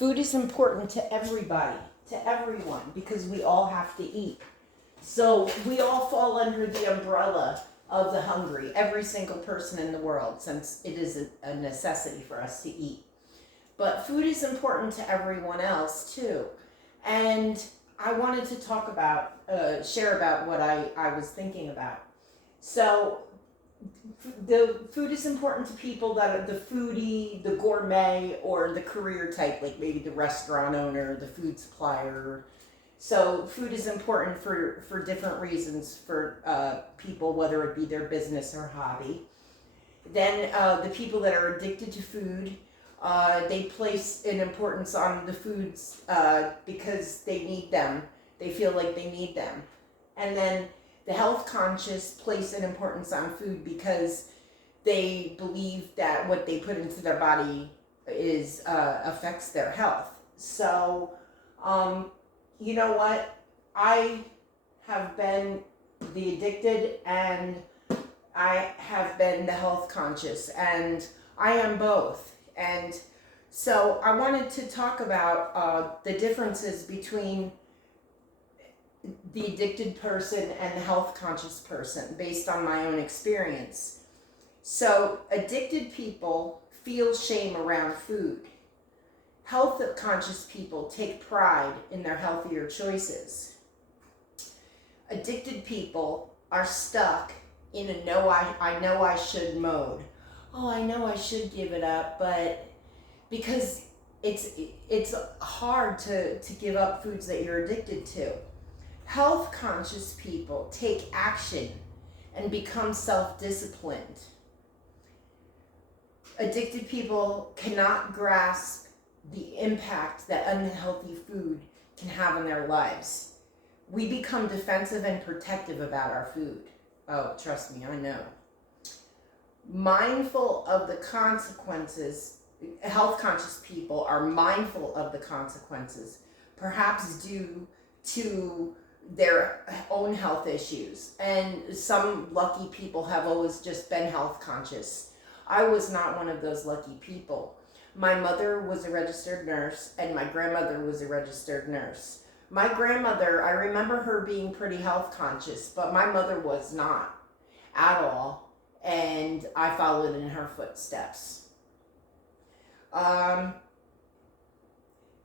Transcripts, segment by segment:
food is important to everybody, to everyone, because we all have to eat. So we all fall under the umbrella of the hungry, every single person in the world, since it is a necessity for us to eat. But food is important to everyone else too. And I wanted to talk about, share about what I was thinking about. So the food is important to people that are the foodie, the gourmet, or the career type, like maybe the restaurant owner, the food supplier. So food is important for different reasons for people, whether it be their business or hobby. Then the people that are addicted to food, they place an importance on the foods because they need them. They feel like they need them. And then the health conscious place an importance on food because they believe that what they put into their body is affects their health. So, you know what? I have been the addicted and I have been the health conscious, and I am both. And so I wanted to talk about the differences between the addicted person and the health conscious person based on my own experience. So addicted people feel shame around food. Health conscious people take pride in their healthier choices. Addicted people are stuck in a I know I should mode. Oh, I know I should give it up, but because it's hard to give up foods that you're addicted to. Health conscious people take action and become self-disciplined. Addicted people cannot grasp the impact that unhealthy food can have on their lives. We become defensive and protective about our food. Oh, trust me, I know. Mindful of the consequences, health conscious people are mindful of the consequences, perhaps due to their own health issues. And some lucky people have always just been health conscious. I was not one of those lucky people. My mother was a registered nurse and my grandmother was a registered nurse. My grandmother, I remember her being pretty health conscious, but my mother was not at all, and I followed in her footsteps.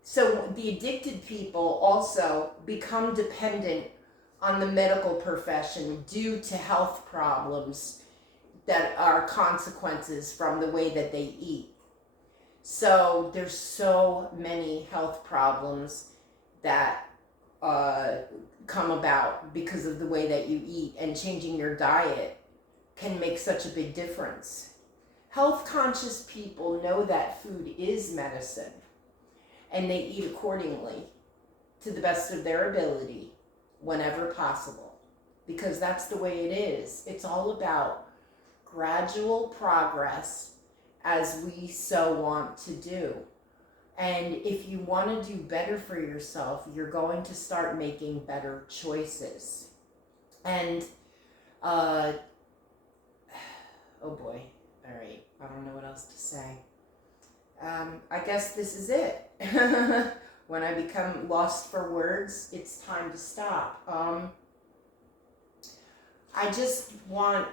So the addicted people also become dependent on the medical profession due to health problems that are consequences from the way that they eat. So there's so many health problems that come about because of the way that you eat, and changing your diet can make such a big difference. Health conscious people know that food is medicine, and they eat accordingly to the best of their ability whenever possible, because that's the way it is. It's all about gradual progress as we so want to do. And if you want to do better for yourself, you're going to start making better choices. And, oh boy, all right, I don't know what else to say. I guess this is it. When I become lost for words, it's time to stop. I just want,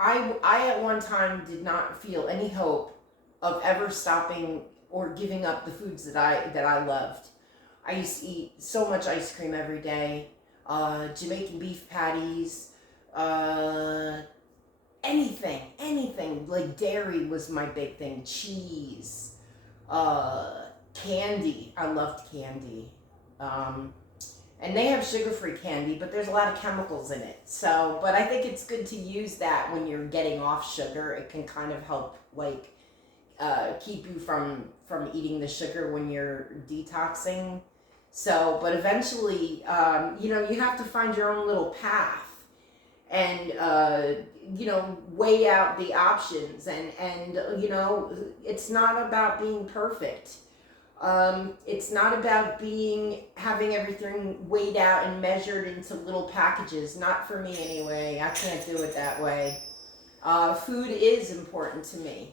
I at one time did not feel any hope of ever stopping or giving up the foods that I loved. I used to eat so much ice cream every day, Jamaican beef patties, anything, like dairy was my big thing, cheese, candy, I loved candy, and they have sugar-free candy, but there's a lot of chemicals in it, so, but I think it's good to use that when you're getting off sugar. It can kind of help, like, keep you from eating the sugar when you're detoxing. So, but eventually, you have to find your own little path and, weigh out the options. And it's not about being perfect. It's not about having everything weighed out and measured into little packages. Not for me anyway. I can't do it that way. Food is important to me.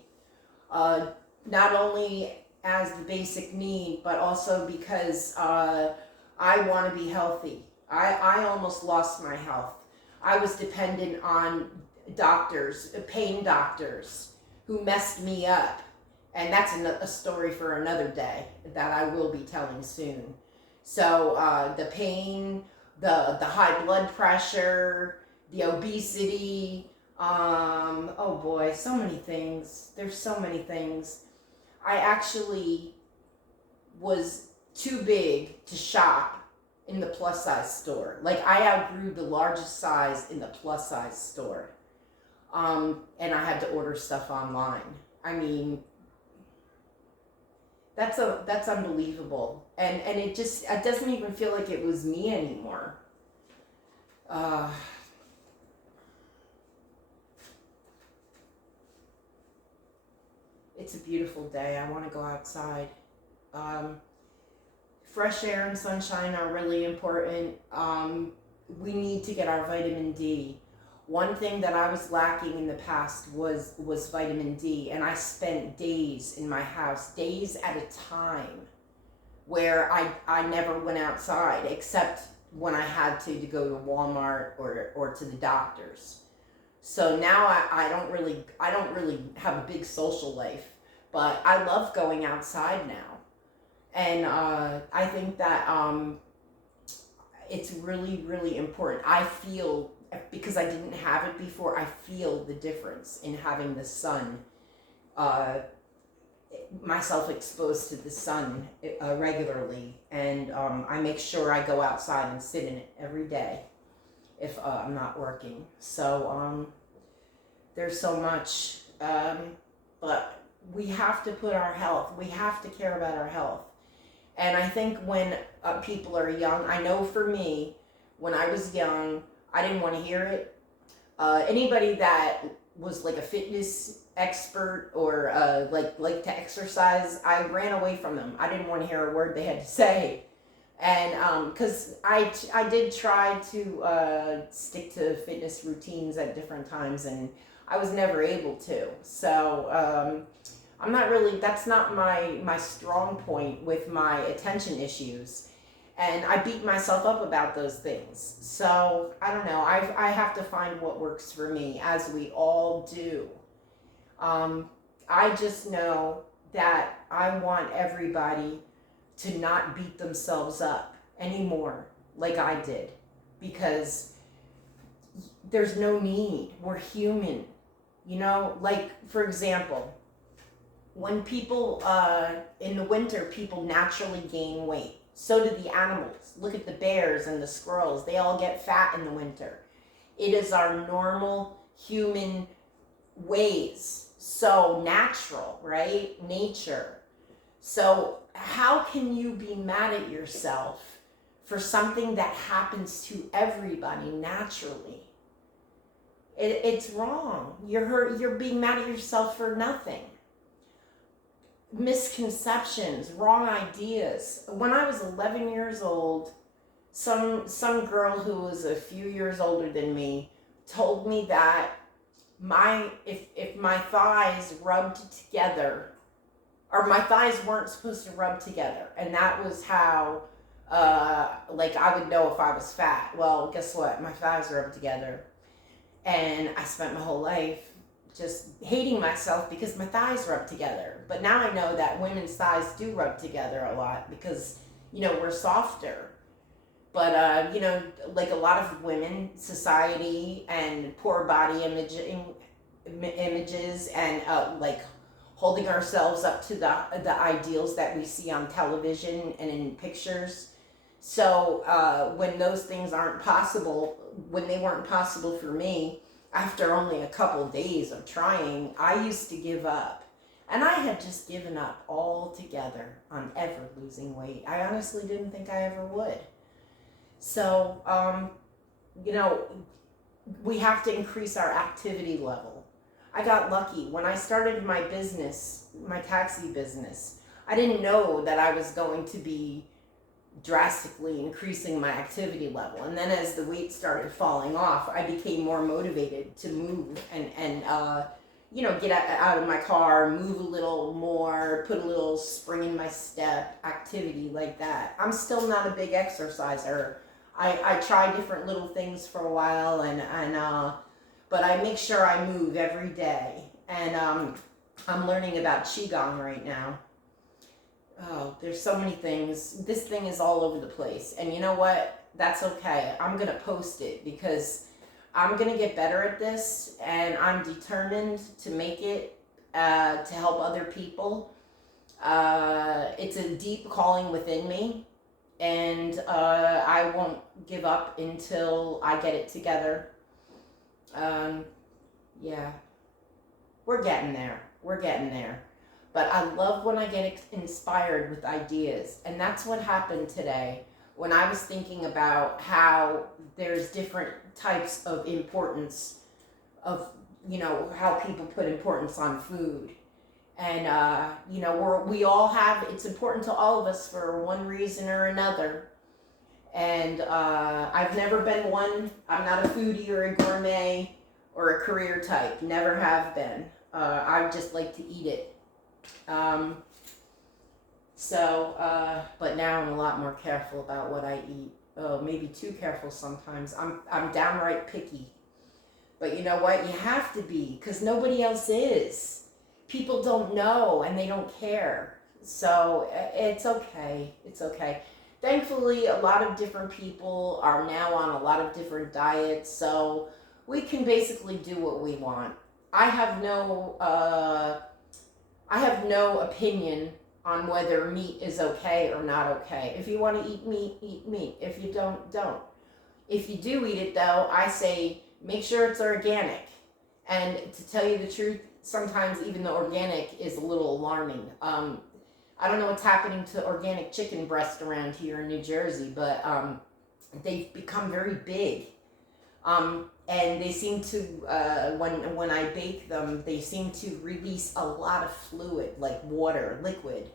Not only as the basic need, but also because I want to be healthy. I almost lost my health. I was dependent on doctors, pain doctors, who messed me up. And that's a story for another day that I will be telling soon. So the pain, the high blood pressure, the obesity, oh boy, so many things. There's so many things. I actually was too big to shop in the plus size store. Like, I outgrew the largest size in the plus size store. And I had to order stuff online. I mean, that's unbelievable. And it doesn't even feel like it was me anymore. It's a beautiful day. I want to go outside. Fresh air and sunshine are really important. We need to get our vitamin D. One thing that I was lacking in the past was vitamin D, and I spent days in my house, days at a time, where I never went outside except when I had to go to Walmart or to the doctor's. So now I don't really have a big social life, but I love going outside now. And I think that it's really, really important. I feel, because I didn't have it before, I feel the difference in having the sun, myself exposed to the sun regularly. And I make sure I go outside and sit in it every day if I'm not working. So there's so much, but we have to put our health, we have to care about our health. And I think when people are young, I know for me, when I was young, I didn't want to hear it. Anybody that was like a fitness expert or like to exercise, I ran away from them. I didn't want to hear a word they had to say. And because I did try to stick to fitness routines at different times, and I was never able to. So I'm not really, that's not my strong point with my attention issues. And I beat myself up about those things. So I don't know, I have to find what works for me, as we all do. I just know that I want everybody to not beat themselves up anymore like I did, because there's no need. We're human, you know. Like, for example, when people in the winter, people naturally gain weight. So do the animals. Look at the bears and the squirrels. They all get fat in the winter. It is our normal human ways. So natural, right? Nature. So how can you be mad at yourself for something that happens to everybody naturally? It's wrong. You're being mad at yourself for nothing. Misconceptions, wrong ideas. When I was 11 years old, some girl who was a few years older than me told me that if my thighs rubbed together, or my thighs weren't supposed to rub together, and that was how like I would know if I was fat. Well, guess what? My thighs rubbed together, and I spent my whole life just hating myself because my thighs rub together. But now I know that women's thighs do rub together a lot because, you know, we're softer. But, you know, like a lot of women, society and poor body images and like holding ourselves up to the ideals that we see on television and in pictures. So when those things aren't possible, when they weren't possible for me, after only a couple days of trying, I used to give up. And I had just given up altogether on ever losing weight. I honestly didn't think I ever would. So, you know, we have to increase our activity level. I got lucky. When I started my business, my taxi business, I didn't know that I was going to be drastically increasing my activity level. And then as the weight started falling off, I became more motivated to move and get out of my car, move a little more, put a little spring in my step, activity like that. I'm still not a big exerciser. I try different little things for a while, but I make sure I move every day. And I'm learning about Qigong right now. Oh, there's so many things. This thing is all over the place. And you know what? That's okay. I'm going to post it because I'm going to get better at this, and I'm determined to make it to help other people. It's a deep calling within me, and I won't give up until I get it together. Yeah, we're getting there. We're getting there. But I love when I get inspired with ideas, and that's what happened today when I was thinking about how there's different types of importance of, how people put importance on food. And, we all have, it's important to all of us for one reason or another. And I've never been one, I'm not a foodie or a gourmet or a career type, never have been. I just like to eat it. But now I'm a lot more careful about what I eat. Oh, maybe too careful sometimes. I'm downright picky. But you know what? You have to be, because nobody else is. People don't know and they don't care. So it's okay. It's okay. Thankfully, a lot of different people are now on a lot of different diets, so we can basically do what we want. I have no opinion on whether meat is okay or not okay. If you want to eat meat, eat meat. If you don't, don't. If you do eat it, though, I say make sure it's organic. And to tell you the truth, sometimes even the organic is a little alarming. I don't know what's happening to organic chicken breast around here in New Jersey, but they've become very big. And they seem to, when I bake them, they seem to release a lot of fluid, like water, liquid.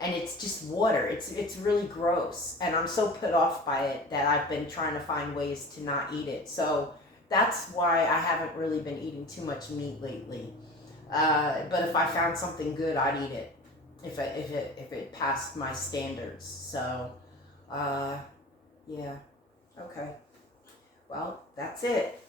And it's just water. It's really gross. And I'm so put off by it that I've been trying to find ways to not eat it. So that's why I haven't really been eating too much meat lately. But if I found something good, I'd eat it. If it passed my standards. So, yeah. Okay. Well, that's it.